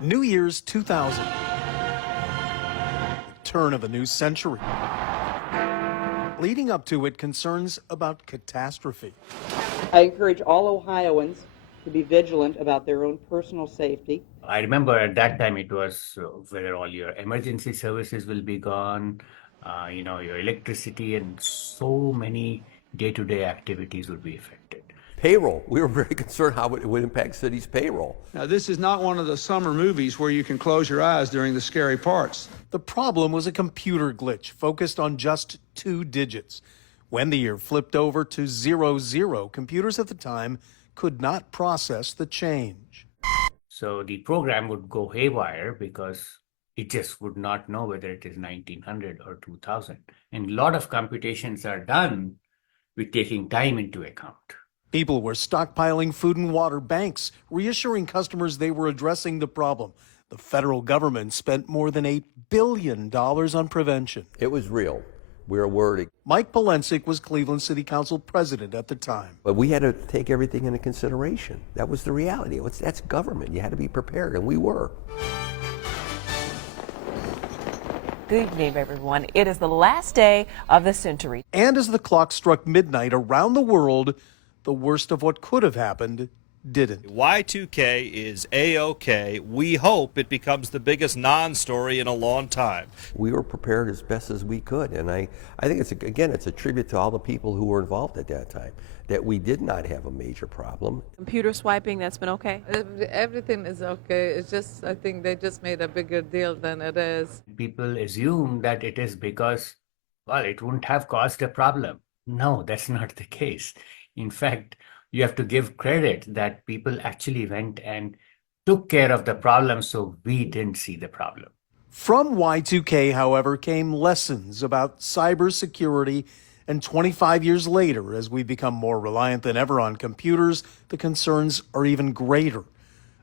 New Year's 2000. Turn of a new century. Leading up to it, concerns about catastrophe. I encourage all Ohioans to be vigilant about their own personal safety. I remember at that time it was whether all your emergency services will be gone, your electricity and so many day-to-day activities would be affected. Payroll. We were very concerned how it would impact cities' payroll. Now, this is not one of the summer movies where you can close your eyes during the scary parts. The problem was a computer glitch focused on just 2 digits. When the year flipped over to 00, computers at the time could not process the change. So the program would go haywire because it just would not know whether it is 1900 or 2000. And a lot of computations are done with taking time into account. People were stockpiling food and water banks, reassuring customers they were addressing the problem. The federal government spent more than $8 billion on prevention. It was real. We were worried. Mike Polensik was Cleveland City Council president at the time. But we had to take everything into consideration. That was the reality. That's government. You had to be prepared, and we were. Good evening, everyone. It is the last day of the century. And as the clock struck midnight around the world, the worst of what could have happened didn't. Y2K is A-OK. We hope it becomes the biggest non-story in a long time. We were prepared as best as we could, and I think it's a tribute to all the people who were involved at that time, that we did not have a major problem. Computer swiping, that's been okay? Everything is okay. It's just, I think they just made a bigger deal than it is. People assume that it is because, well, it wouldn't have caused a problem. No, that's not the case. In fact, you have to give credit that people actually went and took care of the problem, so we didn't see the problem. From Y2K, however, came lessons about cybersecurity, and 25 years later, as we become more reliant than ever on computers, the concerns are even greater.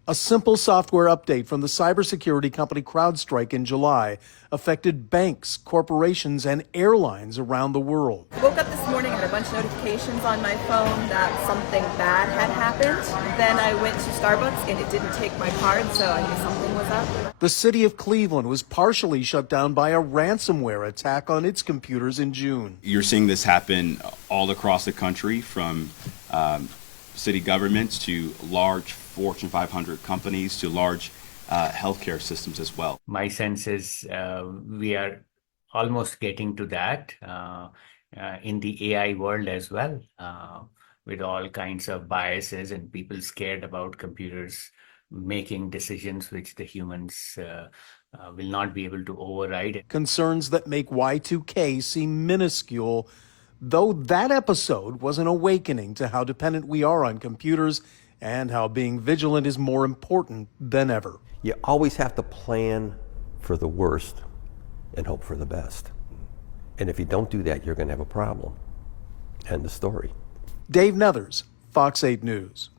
A simple software update from the cybersecurity company CrowdStrike in July affected banks, corporations, and airlines around the world. I woke up this morning and had a bunch of notifications on my phone that something bad had happened. Then I went to Starbucks and it didn't take my card, so I knew something was up. The city of Cleveland was partially shut down by a ransomware attack on its computers in June. You're seeing this happen all across the country, from city governments to large Fortune 500 companies to large healthcare systems as well. My sense is we are almost getting to that in the AI world as well, with all kinds of biases and people scared about computers making decisions which the humans will not be able to override. Concerns that make Y2K seem minuscule, though that episode was an awakening to how dependent we are on computers and how being vigilant is more important than ever. You always have to plan for the worst and hope for the best. And if you don't do that, you're going to have a problem. End of story. Dave Nethers, Fox 8 News.